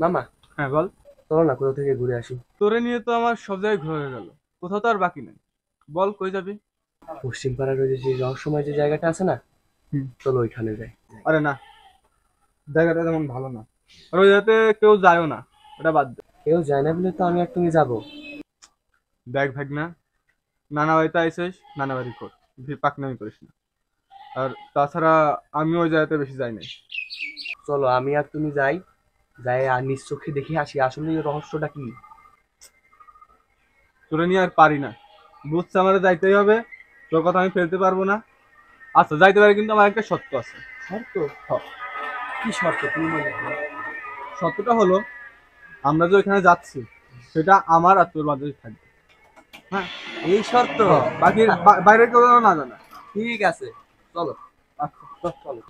মামা, হ্যাঁ বল। চলো না কোথা থেকে ঘুরে আসি। তোরে নিয়ে তো আমার সব জায়গায় ঘোরা হয়ে গেল, কোথাও তো আর বাকি নেই। বল কই যাবি? পশ্চিম পাড়ার ওই যে রহস্যময় যে জায়গাটা আছে না, হুম। চলো ওইখানে যাই। আরে না, জায়গাটা তেমন ভালো না, আর ওই জায়গাতে কেউ যায়ও না, ওটা বাদ দে। কেউ যায় না বলে তো আমি আর তুমি যাবো। দেখ ভাগ না, নানা বাড়িতে আইসিস, নানা বাড়ি কর, পাকনামি করিস না। আর তাছাড়া আমি ওই জায়গাতে বেশি যাই নাই। চলো আমি আর তুমি যাই, যাই আর নিজ চোখে দেখে আসি আসলে এই রহস্যটা কি। তোরে নিয়ে আর পারি না, বুঝছে আমার যাইতেই হবে, তোর কথা আমি ফেলতে পারবো না। আচ্ছা যাইতে পারি, কিন্তু আমার একটা শর্ত আছে। শর্ত? হ, কি শর্ত তুমি মনে করো? শর্তটা হলো, আমরা যে ওইখানে যাচ্ছি সেটা আমার আর তোর মাঝে থাকবে। হ্যাঁ। এই শর্ত? হ্যাঁ, বাকি বাইরের কেউ যেন না জানে। ঠিক আছে, চলো। আচ্ছা চলো।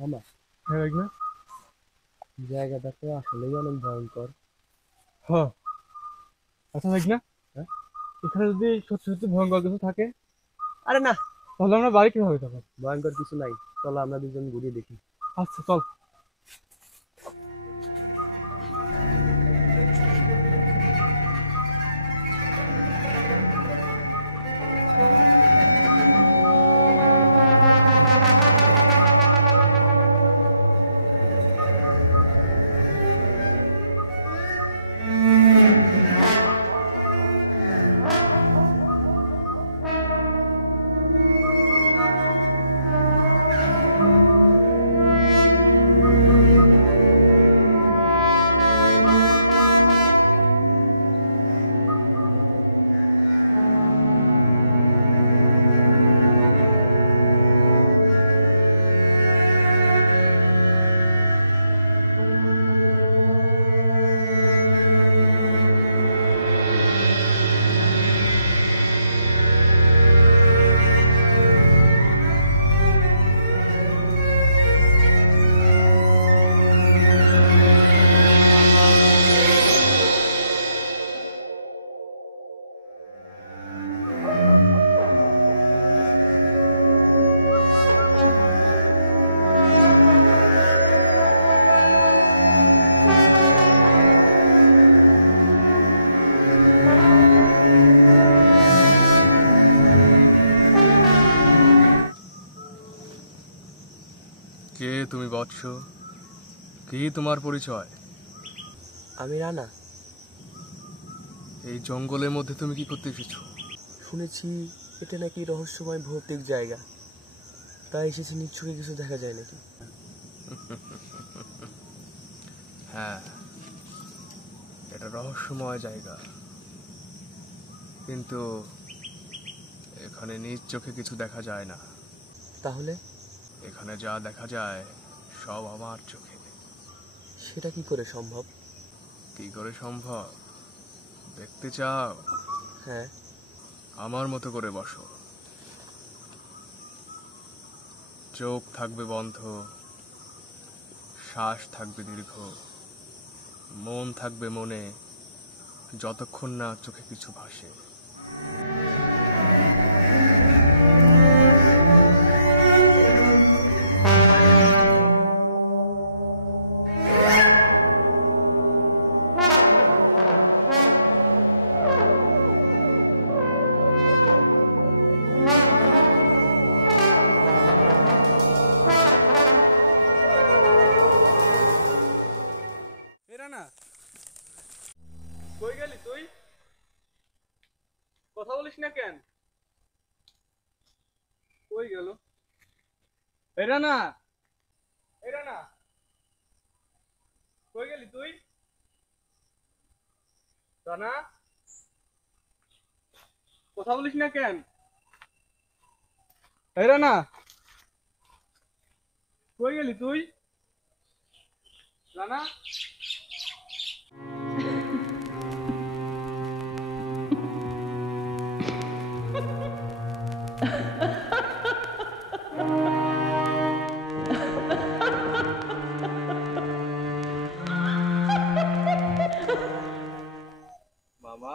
মামা, হ্যাঁ ভাই না। জায়গাটা তো আসলেই অনেক ভয়ঙ্কর। হ্যাঁ। আচ্ছা ভাই না, হ্যাঁ? এখানে যদি সত্যি সত্যি ভয়ঙ্কর কিছু থাকে, আরে না, তাহলে আমরা বাড়ি কিভাবে যাবো? ভয়ঙ্কর কিছু নাই, চলো আমরা দুজন ঘুরিয়ে দেখি। আচ্ছা চল। কে তুমি বৎস? কি তোমার পরিচয়? আমি রানা। এই জঙ্গলের মধ্যে তুমি কি করতে এসেছো? শুনেছি এটা নাকি রহস্যময় ভৌতিক জায়গা, তাই এসেছি, নিশ্চয়ই কিছু দেখা যায় নাকি। হ্যাঁ, এটা রহস্যময় জায়গা, কিন্তু এখানে নিজ চোখে কিছু দেখা যায় না। তাহলে এখানে যা দেখা যায় সব আমার চোখে। সেটা কি করে সম্ভব? কি করে সম্ভব দেখতে চাও? হ্যাঁ। আমার মতো করে বসো, চোখ থাকবে বন্ধ, শ্বাস থাকবে দীর্ঘ, মন থাকবে মনে, যতক্ষণ না চোখে কিছু ভাসে। না কেন? কই গেল? এই রানা, এই রানা, কই গেলি তুই? রানা, কথা বলিস না কেন? এই রানা, কই গেলি তুই? রানা, মামা,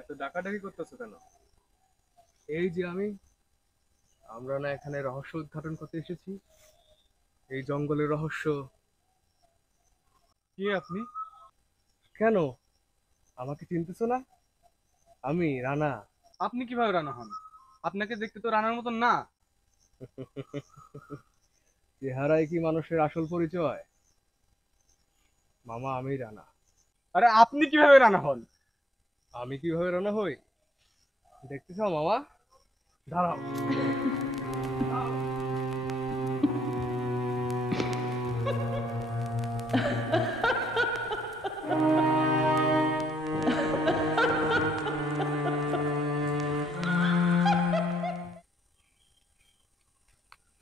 এত ডাকাডাকি করতেছো কেন? এই যে আমরা না এখানে রহস্য উদ্ঘাটন করতে এসেছি, এই জঙ্গলের রহস্য। কি আপনি? কেন, আমাকে চিনতেছো না? আমি রানা। আপনি কিভাবে রানা হন? আপনাকে দেখতে তো রানার মতন না। চেহারায় কি মানুষের আসল পরিচয়? মামা, আমি রানা। আরে আপনি কিভাবে রানা হন? আমি কিভাবে রানা হই দেখতে চাও মামা? দাঁড়াও।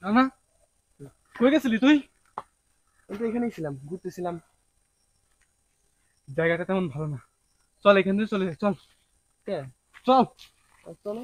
রানা, কই গেছিলি তুই? আমি তো এখানেই ছিলাম, ঘুরতেছিলাম। জায়গাটা তেমন ভালো না, চল এখান থেকে চলে যাই, চল কে? চল। চলো।